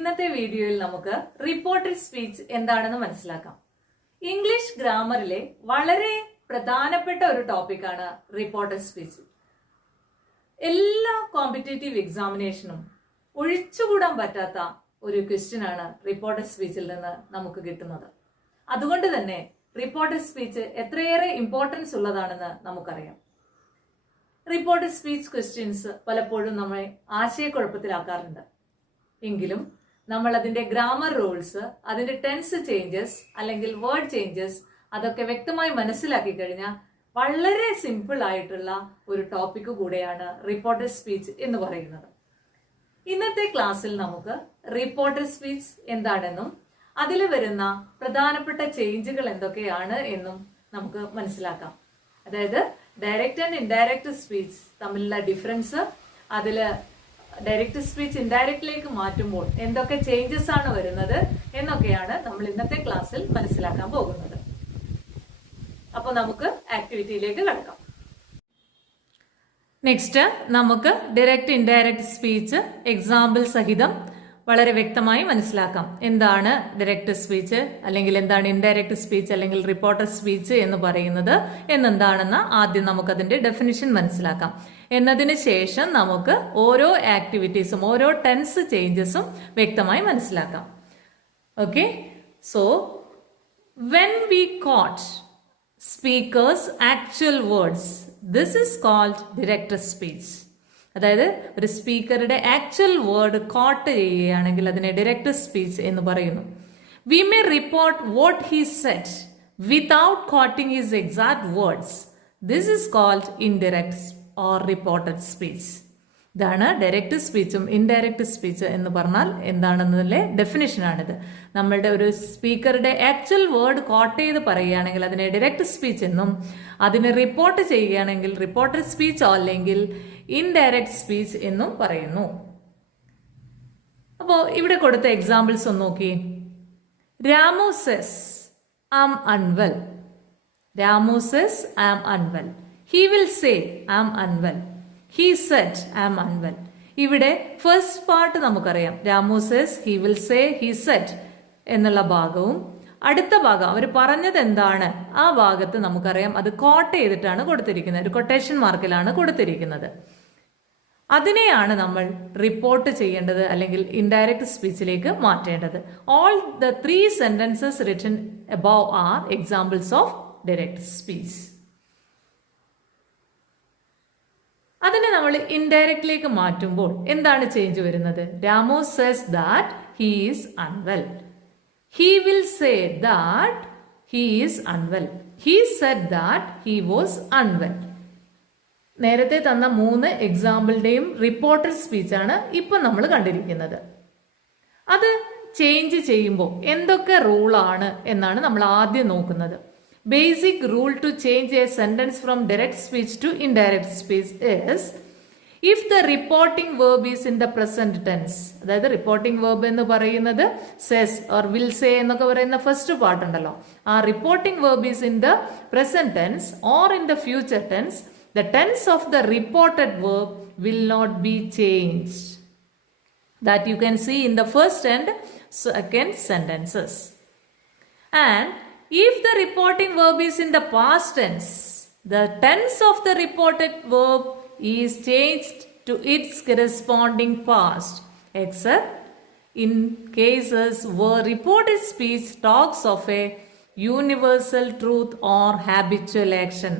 ഇന്നത്തെ വീഡിയോയിൽ നമുക്ക് റിപ്പോർട്ടഡ് സ്പീച്ച് എന്താണെന്ന് മനസ്സിലാക്കാം. ഇംഗ്ലീഷ് ഗ്രാമറിലെ വളരെ പ്രധാനപ്പെട്ട ഒരു ടോപ്പിക്കാണ് റിപ്പോർട്ടഡ് സ്പീച്ച്. എല്ലാ കോമ്പറ്റേറ്റീവ് എക്സാമിനേഷനും ഒഴിച്ചുകൂടാൻ പറ്റാത്ത ഒരു ക്വസ്റ്റ്യൻ ആണ് റിപ്പോർട്ടഡ് സ്പീച്ചിൽ നിന്ന് നമുക്ക് കിട്ടുന്നത്. അതുകൊണ്ട് തന്നെ റിപ്പോർട്ടഡ് സ്പീച്ച് എത്രയേറെ ഇമ്പോർട്ടൻസ് ഉള്ളതാണെന്ന് നമുക്കറിയാം. റിപ്പോർട്ടഡ് സ്പീച്ച് ക്വസ്റ്റ്യൻസ് പലപ്പോഴും നമ്മളെ ആശയക്കുഴപ്പത്തിലാക്കാറുണ്ട്. എങ്കിലും നമ്മൾ അതിന്റെ ഗ്രാമർ റൂൾസ്, അതിന്റെ ടെൻസ് ചേഞ്ചസ് അല്ലെങ്കിൽ വേർഡ് ചേഞ്ചസ് അതൊക്കെ വ്യക്തമായി മനസ്സിലാക്കി കഴിഞ്ഞാൽ വളരെ സിമ്പിൾ ആയിട്ടുള്ള ഒരു ടോപ്പിക് കൂടെയാണ് റിപ്പോർട്ടഡ് സ്പീച്ച് എന്ന് പറയുന്നത്. ഇന്നത്തെ ക്ലാസ്സിൽ നമുക്ക് റിപ്പോർട്ടഡ് സ്പീച്ച് എന്താണെന്നും അതിൽ വരുന്ന പ്രധാനപ്പെട്ട ചേഞ്ചുകൾ എന്തൊക്കെയാണ് എന്നും നമുക്ക് മനസ്സിലാക്കാം. അതായത് ഡയറക്റ്റ് ആൻഡ് ഇൻഡയറക്റ്റ് സ്പീച്ച് തമ്മിലുള്ള ഡിഫറൻസ്, അതില് ഡയറക്റ്റ് സ്പീച്ച് ഇൻഡയറക്റ്റിലേക്ക് മാറ്റുമ്പോൾ എന്തൊക്കെ ചേഞ്ചസ് ആണ് വരുന്നത് എന്നൊക്കെയാണ് നമ്മൾ ഇന്നത്തെ ക്ലാസ്സിൽ മനസ്സിലാക്കാൻ പോകുന്നത്. അപ്പോൾ നമുക്ക് ആക്ടിവിറ്റിയിലേക്ക് കടക്കാം. നെക്സ്റ്റ് നമുക്ക് ഡയറക്റ്റ് ഇൻഡയറക്റ്റ് സ്പീച്ച് എക്സാമ്പിൾ സഹിതം വളരെ വ്യക്തമായി മനസ്സിലാക്കാം. എന്താണ് ഡയറക്റ്റ് സ്പീച്ച് അല്ലെങ്കിൽ എന്താണ് ഇൻഡയറക്റ്റ് സ്പീച്ച് അല്ലെങ്കിൽ റിപ്പോർട്ടഡ് സ്പീച്ച് എന്ന് പറയുന്നത് എന്നെന്താണെന്ന് ആദ്യം നമുക്കതിന്റെ ഡെഫിനിഷൻ മനസ്സിലാക്കാം. എന്നതിന് ശേഷം നമുക്ക് ഓരോ ആക്ടിവിറ്റീസും ഓരോ ടെൻസ് ചേഞ്ചസും വ്യക്തമായി മനസ്സിലാക്കാം. Okay, so when we quote speaker's actual words, this is called direct speech. അതായത് ഒരു സ്പീക്കറുടെ ആക്ച്വൽ വേർഡ് കോട്ട് ചെയ്യുകയാണെങ്കിൽ അതിനെ ഡയറക്റ്റ് സ്പീച്ച് എന്ന് പറയുന്നു. We may report what he said without quoting his exact words. This is called indirect or reported speech. ഇതാണ് direct സ്പീച്ചും indirect speech എന്ന് പറഞ്ഞാൽ എന്താണെന്നതിലെ ഡെഫിനിഷനാണിത്. നമ്മളുടെ ഒരു സ്പീക്കറുടെ ആക്ച്വൽ വേർഡ് കോട്ട് ചെയ്ത് പറയുകയാണെങ്കിൽ അതിനെ ഡയറക്റ്റ് സ്പീച്ച് എന്നും, അതിനെ റിപ്പോർട്ട് ചെയ്യുകയാണെങ്കിൽ റിപ്പോർട്ടഡ് സ്പീച്ച് അല്ലെങ്കിൽ ഇൻഡയറക്റ്റ് സ്പീച്ച് എന്നും പറയുന്നു. അപ്പോൾ ഇവിടെ കൊടുത്ത എക്സാമ്പിൾസ് ഒന്ന് നോക്കി. Ramu says I am unwell. Ramu says I am unwell. He will say I am unwell. He said I am unwell. ഇവിടെ ഫസ്റ്റ് പാർട്ട് നമുക്കറിയാം. Ramu says, he will say, he said എന്നുള്ള ഭാഗവും അടുത്ത ഭാഗം അവർ പറഞ്ഞത് എന്താണ് ആ ഭാഗത്ത് നമുക്കറിയാം അത് കോട്ട് ചെയ്തിട്ടാണ് കൊടുത്തിരിക്കുന്നത്. ഒരു കൊട്ടേഷൻ മാർക്കിലാണ് കൊടുത്തിരിക്കുന്നത്. അതിനെയാണ് നമ്മൾ റിപ്പോർട്ട് ചെയ്യേണ്ടത് അല്ലെങ്കിൽ ഇൻഡയറക്റ്റ് സ്പീച്ചിലേക്ക് മാറ്റേണ്ടത്. All the 3 sentences written above are examples of direct speech. അതിനെ നമ്മൾ ഇൻഡയറക്റ്റിലേക്ക് മാറ്റുമ്പോൾ എന്താണ് ചേഞ്ച് വരുന്നത്? Ramu cess that he is unwell. He will say that he is unwell. He said that he was unwell. നേരത്തെ തന്ന 3 എക്സാമ്പിളിന്റെയും റിപ്പോർട്ടഡ് സ്പീച്ചാണ് ഇപ്പൊ നമ്മൾ കണ്ടിരിക്കുന്നത്. അത് ചേഞ്ച് ചെയ്യുമ്പോൾ എന്തൊക്കെ റൂളാണ് എന്നാണ് നമ്മൾ ആദ്യം നോക്കുന്നത്. Basic rule to change a sentence from direct speech to indirect speech is if the reporting verb is in the present tense. അതായത് റിപ്പോർട്ടിംഗ് verb എന്ന് പറയുന്നത് says or will say എന്നൊക്കെ പറയുന്ന ഫസ്റ്റ് പാർട്ട് ഉണ്ടല്ലോ, ആ reporting verb is in the present tense or in the future tense, the tense of the reported verb will not be changed. That you can see in the first and second sentences. And if the reporting verb is in the past tense, the tense of the reported verb is changed to its corresponding past, except in cases where reported speech talks of a universal truth or habitual action.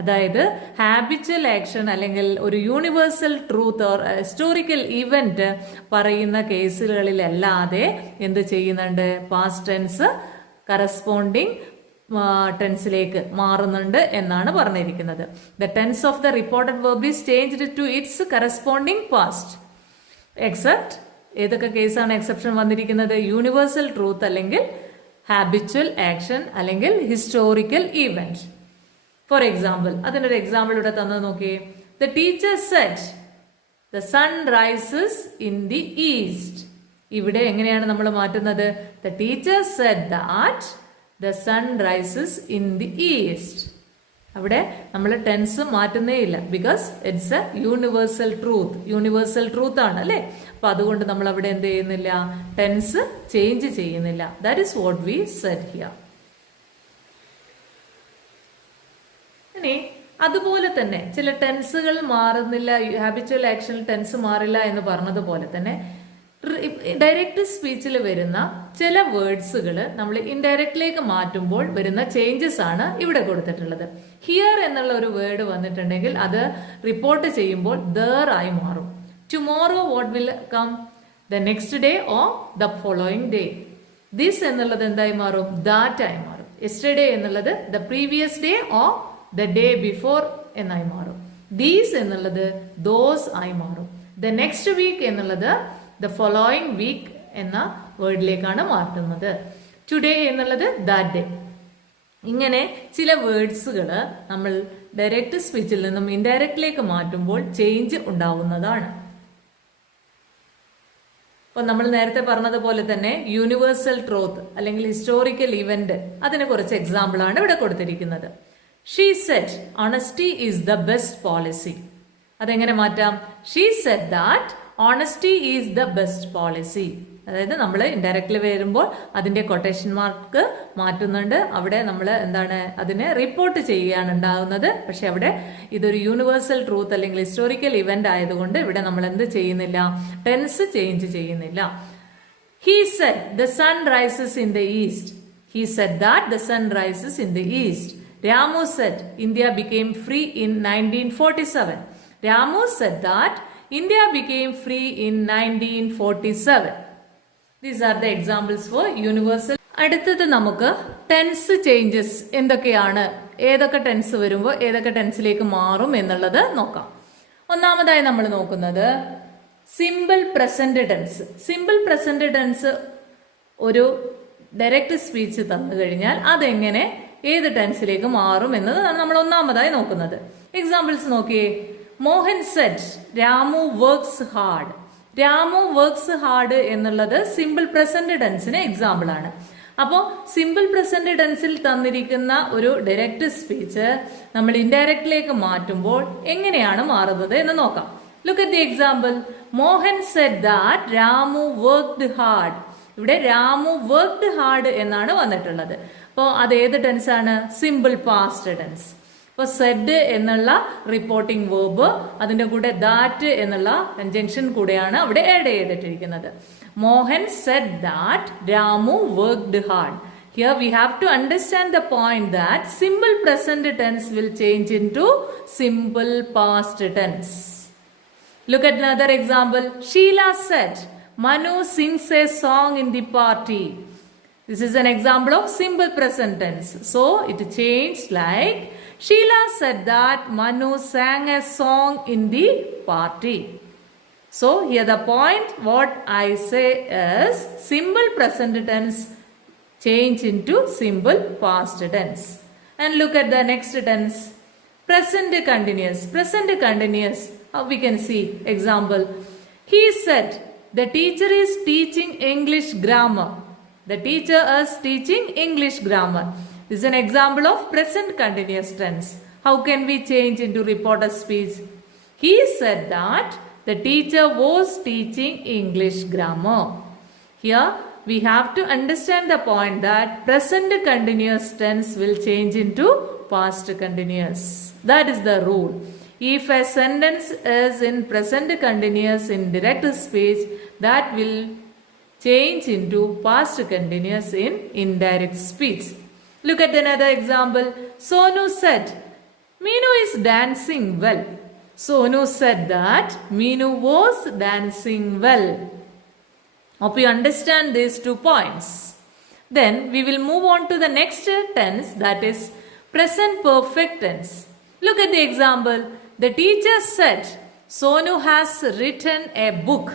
അതായത് habitual action അല്ലെങ്കിൽ ഒരു universal truth or historical event പറയുന്ന കേസുകളിലല്ലാതെ എന്ത് ചെയ്യുന്നുണ്ട്? Past tense corresponding ടെൻസിലേക്ക് മാറുന്നുണ്ട് എന്നാണ് പറഞ്ഞിരിക്കുന്നത്. The tense of the reported verb is changed to its corresponding past, except ഏതൊക്കെ കേസാണ് എക്സെപ്ഷൻ വന്നിരിക്കുന്നത്? യൂണിവേഴ്സൽ ട്രൂത്ത് അല്ലെങ്കിൽ ഹാബിച്വൽ ആക്ഷൻ അല്ലെങ്കിൽ ഹിസ്റ്റോറിക്കൽ ഇവന്റ്. ഫോർ എക്സാമ്പിൾ, അതിനൊരു എക്സാമ്പിൾ ഇവിടെ തന്നത് നോക്കിയേ. The teacher said the sun rises in the east. ഇവിടെ എങ്ങനെയാണ് നമ്മൾ മാറ്റുന്നത്? The teacher said that the sun rises in the east. അവിടെ നമ്മൾ ടെൻസ് മാറ്റുന്നേ ഇല്ല, because it's a universal truth. Universal truth ആണ് അല്ലേ? അപ്പൊ അതുകൊണ്ട് നമ്മൾ അവിടെ എന്ത് ചെയ്യുന്നില്ല, ടെൻസ് ചേഞ്ച് ചെയ്യുന്നില്ല. That is what we said here. ഇനി അതുപോലെ തന്നെ ചില ടെൻസുകൾ മാറുന്നില്ല, ഹാബിച്വൽ ആക്ഷനിൽ ടെൻസ് മാറില്ല എന്ന് പറഞ്ഞതുപോലെ തന്നെ ഡയറക്റ്റ് സ്പീച്ചിൽ വരുന്ന ചില വേർഡ്സുകൾ നമ്മൾ ഇൻഡയറക്റ്റിലേക്ക് മാറ്റുമ്പോൾ വരുന്ന ചേഞ്ചസ് ആണ് ഇവിടെ കൊടുത്തിട്ടുള്ളത്. ഹിയർ എന്നുള്ള ഒരു വേർഡ് വന്നിട്ടുണ്ടെങ്കിൽ അത് റിപ്പോർട്ട് ചെയ്യുമ്പോൾ ദർ ആയി മാറും. Tomorrow what will come, the next day or the following day. This എന്നുള്ളത് എന്തായി മാറും, ദാറ്റ് ആയി മാറും. യെസ്റ്റർഡേ എന്നുള്ളത് the previous day or the day before എന്നായി മാറും. ദീസ് എന്നുള്ളത് ദോസ് ആയി മാറും. ദ നെക്സ്റ്റ് വീക്ക് എന്നുള്ളത് ദ ഫോളോയിങ് വീക്ക് എന്ന വേർഡിലേക്കാണ് മാറ്റുന്നത്. ടുഡേ എന്നുള്ളത് ദാറ്റ് ഡേ. ഇങ്ങനെ ചില വേർഡ്സുകൾ നമ്മൾ ഡയറക്റ്റ് സ്പീച്ചിൽ നിന്നും ഇൻഡയറക്റ്റിലേക്ക് മാറ്റുമ്പോൾ ചേഞ്ച് ഉണ്ടാവുന്നതാണ്. അപ്പൊ നമ്മൾ നേരത്തെ പറഞ്ഞതുപോലെ തന്നെ യൂണിവേഴ്സൽ ട്രൂത്ത് അല്ലെങ്കിൽ ഹിസ്റ്റോറിക്കൽ ഇവന്റ്, അതിന് കുറച്ച് എക്സാമ്പിൾ ആണ് ഇവിടെ കൊടുത്തിരിക്കുന്നത്. She said honesty is the best policy. അതെങ്ങനെ മാറ്റാം? She said that honesty is the best policy. അതായത് നമ്മൾ ഇൻഡയറക്റ്റ്ലി വരുമ്പോൾ അതിന്റെ കൊട്ടേഷൻ മാർക്ക് മാറ്റുന്നുണ്ട്. അവിടെ നമ്മൾ എന്താണ് അതിനെ റിപ്പോർട്ട് ചെയ്യുകയാണ് ഉണ്ടാകുന്നത്. പക്ഷെ അവിടെ ഇതൊരു യൂണിവേഴ്സൽ ട്രൂത്ത് അല്ലെങ്കിൽ ഹിസ്റ്റോറിക്കൽ ഇവന്റ് ആയതുകൊണ്ട് ഇവിടെ നമ്മൾ എന്ത് ചെയ്യുന്നില്ല, ടെൻസ് ചേഞ്ച് ചെയ്യുന്നില്ല. He said the sun rises in the east. He said that the sun rises in the east. Ramu said India became free in 1947. Ramu said that India became free in 1947. These are the examples for universal. അടുത്തത് നമുക്ക് tense changes എന്തൊക്കെയാണ്, ഏതൊക്കെ tense വരുമ്പോൾ ഏതൊക്കെ ടെൻസിലേക്ക് മാറും എന്നുള്ളത് നോക്കാം. ഒന്നാമതായി നമ്മൾ നോക്കുന്നത് simple present tense. Simple present tense ഒരു ഡയറക്റ്റ് സ്പീച്ച് തന്നു കഴിഞ്ഞാൽ അതെങ്ങനെ ഏത് ടെൻസിലേക്ക് മാറും എന്നതാണ് നമ്മൾ ഒന്നാമതായി നോക്കുന്നത്. എക്സാമ്പിൾസ് നോക്കിയേ. Mohan said Ramu works hard. Ramu works hard എന്നുള്ളത് സിമ്പിൾ പ്രസന്റ് ടെൻസിന് എക്സാമ്പിൾ ആണ്. അപ്പോൾ സിമ്പിൾ പ്രസന്റ് ടെൻസിൽ തന്നിരിക്കുന്ന ഒരു ഡയറക്റ്റ് സ്പീച്ച് നമ്മൾ ഇൻഡയറക്റ്റിലേക്ക് മാറ്റുമ്പോൾ എങ്ങനെയാണ് മാറുന്നത് എന്ന് നോക്കാം. Look at the example. Mohan said that Ramu worked hard. ഇവിടെ രാമു വർക്ക്ഡ് ഹാർഡ് എന്നാണ് വന്നിട്ടുള്ളത്. അപ്പോൾ അത് ഏത് ടെൻസ് ആണ്? Simple past tense. അപ്പോൾ സെഡ് എന്നുള്ള റിപ്പോർട്ടിംഗ് വേർബ് അതിന്റെ കൂടെ ദാറ്റ് എന്നുള്ള കൺജങ്ഷൻ കൂടെയാണ് അവിടെ ആഡ് ചെയ്തിട്ടിരിക്കുന്നത്. Mohan said that Ramu worked hard. Here we have to understand the point that simple present tense will change into simple past tense. Look at another example. Sheila said Manu sings a song in the party. This is an example of simple present tense. So it changed like Sheila said that Manu sang a song in the party. So here the point what I say is simple present tense change into simple past tense. And look at the next tense. Present continuous. Present continuous. How we can see example. He said the teacher is teaching English grammar. The teacher is teaching English grammar. This is an example of present continuous tense. How can we change into reported speech? He said that the teacher was teaching English grammar. Here we have to understand the point that present continuous tense will change into past continuous. That is the rule. If a sentence is in present continuous in direct speech, that will change into past continuous in indirect speech. Look at another example. Sonu said, Meenu is dancing well. Sonu said that Meenu was dancing well. Hope you understand these 2 points. Then we will move on to the next tense, that is present perfect tense. Look at the example. The teacher said, Sonu has written a book.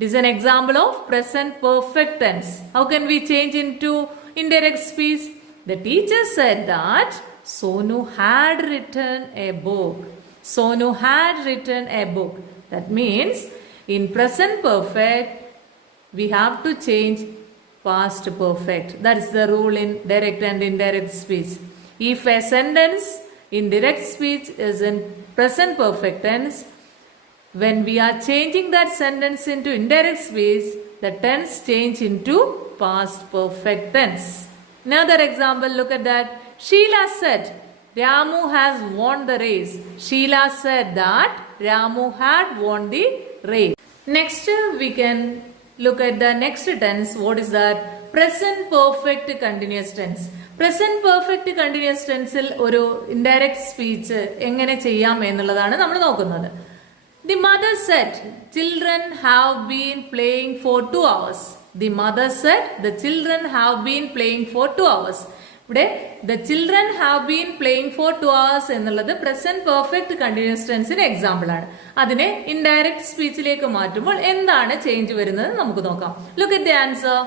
This is an example of present perfect tense. How can we change into indirect speech? The teacher said that Sonu had written a book. Sonu had written a book. That means in present perfect we have to change past perfect. That is the rule in direct and indirect speech. If a sentence in direct speech is in present perfect tense, When we are changing that sentence into indirect speech, the tense change into past perfect tense. Another example, look at that. Sheila said, Ramu has won the race. Sheila said that Ramu had won the race. Next, we can look at the next tense. What is that? Present perfect continuous tense. Present perfect continuous tense-ൽ ഒരു indirect speech എങ്ങനെ ചെയ്യാം എന്നുള്ളതാണ് നമ്മൾ നോക്കുന്നത്. The mother said, children have been playing for 2 hours. The mother said, the children have been playing for 2 hours. ഇവിടെ the children have been playing for 2 hours എന്നുള്ളത് present perfect continuous tense-ന് example ആണ്. അതിനെ indirect speech-ലേക്ക് മാറ്റുമ്പോൾ എന്താണ് change വരുന്നത് നമുക്ക് നോക്കാം. Look at the answer.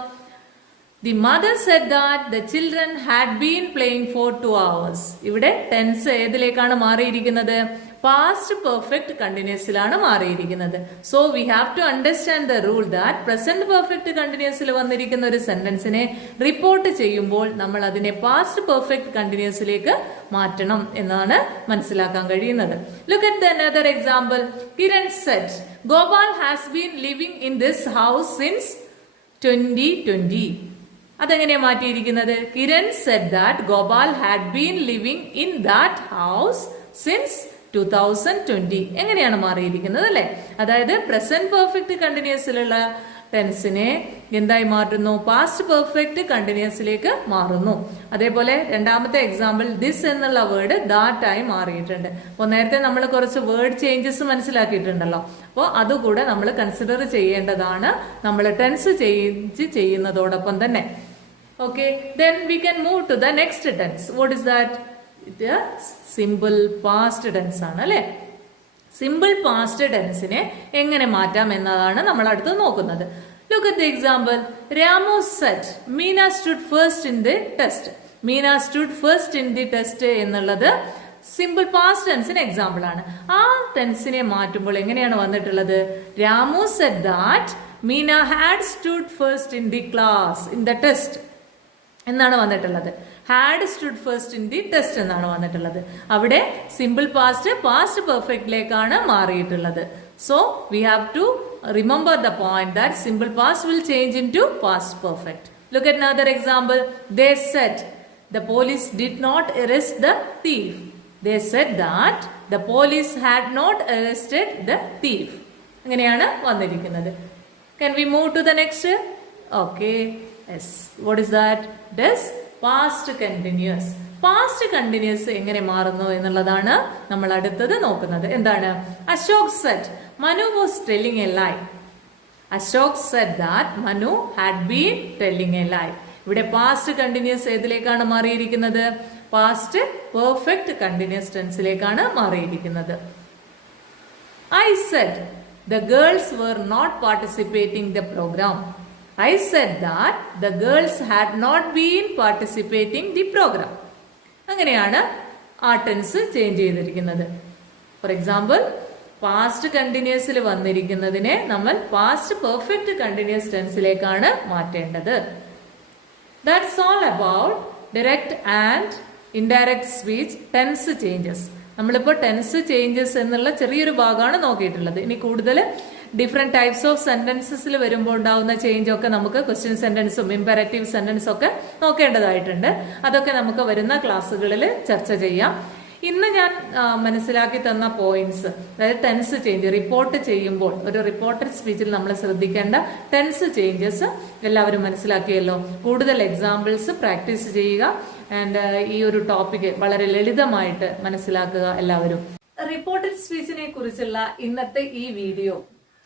The mother said that the children had been playing for 2 hours. ഇവിടെ tense ഏതിലേക്കാണ് മാറിയിരിക്കുന്നത്? Past perfect continuous-ലാണ് മാറിയിരിക്കുന്നത്. So we have to understand the rule that present perfect continuous-ൽ വന്നിരിക്കുന്ന ഒരു സെന്റൻസിനെ റിപ്പോർട്ട് ചെയ്യുമ്പോൾ നമ്മൾ അതിനെ past perfect continuous-ലേക്ക് മാറ്റണം എന്നാണ് മനസ്സിലാക്കാൻ കഴിയുന്നത്. Look at the another example. Kiran said, Gopal has been living in this house since 2020. അതെങ്ങനെയാ മാറ്റിയിരിക്കുന്നത്? Kiran said that Gopal had been living in that house since 2020. എങ്ങനെയാണ് മാറിയിരിക്കുന്നത് അല്ലെ? അതായത് പ്രസന്റ് പെർഫെക്റ്റ് കണ്ടിന്യൂസിലുള്ള ടെൻസിനെ എന്തായി മാറ്റുന്നു? പാസ്റ്റ് പെർഫെക്റ്റ് കണ്ടിന്യൂസിലേക്ക് മാറുന്നു. അതേപോലെ രണ്ടാമത്തെ എക്സാമ്പിൾ ദിസ് എന്നുള്ള വേർഡ് ദാറ്റ് ആയി മാറിയിട്ടുണ്ട്. അപ്പോൾ നേരത്തെ നമ്മൾ കുറച്ച് വേർഡ് ചേഞ്ചസ് മനസ്സിലാക്കിയിട്ടുണ്ടല്ലോ. അപ്പോൾ അതുകൂടെ നമ്മൾ കൺസിഡർ ചെയ്യേണ്ടതാണ് നമ്മൾ ടെൻസ് ചേഞ്ച് ചെയ്യുന്നതോടൊപ്പം തന്നെ. Okay, then we can move to the next tense. What is that? It is simple past tense ആണ് അല്ലേ? സിമ്പിൾ പാസ്റ്റ് ടെൻസിനെ എങ്ങനെ മാറ്റാം എന്നതാണ് നമ്മൾ അടുത്ത് നോക്കുന്നത്. Look at the example. Ramu said, Meena stood first in the test. Meena stood first in the test എന്നുള്ളത് simple past ടെൻസിന് example ആണ്. ആ ടെൻസിനെ മാറ്റുമ്പോൾ എങ്ങനെയാണ് വന്നിട്ടുള്ളത്? Ramu said that Meena had stood first in the class, in the test എന്നാണ് വന്നിട്ടുള്ളത്. Had stood first in the test എന്നാണ് വന്നിട്ടുള്ളത്. അവിടെ സിമ്പിൾ പാസ്റ്റ് പാസ്റ്റ് പെർഫെക്റ്റിലേക്കാണ് മാറിയിട്ടുള്ളത്. So we have to remember the point that simple past will change into past perfect. Look at another example. They said the police did not arrest the thief. They said that the police had not arrested the thief. അങ്ങനെയാണ് വന്നിരിക്കുന്നത്. Can we move to the next? Okay. Yes. What is that? Does past continuous. Past continuous എങ്ങനെ മാറുന്നു എന്നുള്ളതാണ് നമ്മൾ അടുത്തത് നോക്കുന്നത്. എന്താണ്? Ashok said Manu was telling a lie. Ashok said that Manu had been telling a lie. ഇവിടെ past continuous ഏതിലേക്കാണ് മാറിയിരിക്കുന്നത്? Past perfect continuous tenseലേക്കാണ് മാറിയിരിക്കുന്നത്. I said the girls were not participating in the program. I said that the girls had not been participating the program. അങ്ങനെയാണ് ആ tense change ചെയ്തിരിക്കുന്നത്. For example past കണ്ടിന്യൂസിൽ വന്നിരിക്കുന്നതിനെ നമ്മൾ past perfect continuous ടെൻസിലേക്കാണ് മാറ്റേണ്ടത്. That's all about direct and indirect speech tense changes. നമ്മളിപ്പോൾ tense changes എന്നുള്ള ചെറിയൊരു ഭാഗമാണ് നോക്കിയിട്ടുള്ളത്. ഇനി കൂടുതൽ ഡിഫറെന്റ് ടൈപ്സ് ഓഫ് സെന്റൻസസിൽ വരുമ്പോൾ ഉണ്ടാവുന്ന ചേഞ്ച് ഒക്കെ നമുക്ക് ക്വസ്റ്റ്യൻ സെന്റൻസും ഇംപെറേറ്റീവ് സെന്റൻസും ഒക്കെ നോക്കേണ്ടതായിട്ടുണ്ട്. അതൊക്കെ നമുക്ക് വരുന്ന ക്ലാസ്സുകളിൽ ചർച്ച ചെയ്യാം. ഇന്ന് ഞാൻ മനസ്സിലാക്കി തന്ന പോയിന്റ്സ്, അതായത് ടെൻസ് ചേഞ്ച് റിപ്പോർട്ട് ചെയ്യുമ്പോൾ ഒരു റിപ്പോർട്ടഡ് സ്പീച്ചിൽ നമ്മൾ ശ്രദ്ധിക്കേണ്ട ടെൻസ് ചേഞ്ചസ് എല്ലാവരും മനസ്സിലാക്കിയല്ലോ. കൂടുതൽ എക്സാമ്പിൾസ് പ്രാക്ടീസ് ചെയ്യുക. ആൻഡ് ഈ ഒരു ടോപ്പിക് വളരെ ലളിതമായിട്ട് മനസ്സിലാക്കുക എല്ലാവരും. റിപ്പോർട്ടഡ് സ്പീച്ചിനെ കുറിച്ചുള്ള ഇന്നത്തെ ഈ വീഡിയോ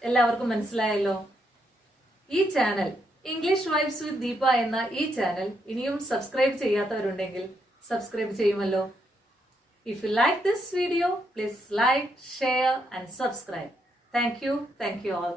എല്ലാവർക്കും മനസ്സിലായല്ലോ. ഈ channel English vibes with Deepa എന്ന ഈ ചാനൽ ഇനിയും സബ്സ്ക്രൈബ് ചെയ്യാത്തവരുണ്ടെങ്കിൽ സബ്സ്ക്രൈബ് ചെയ്യുമല്ലോ. If you like this video, please like, share and subscribe. Thank you all.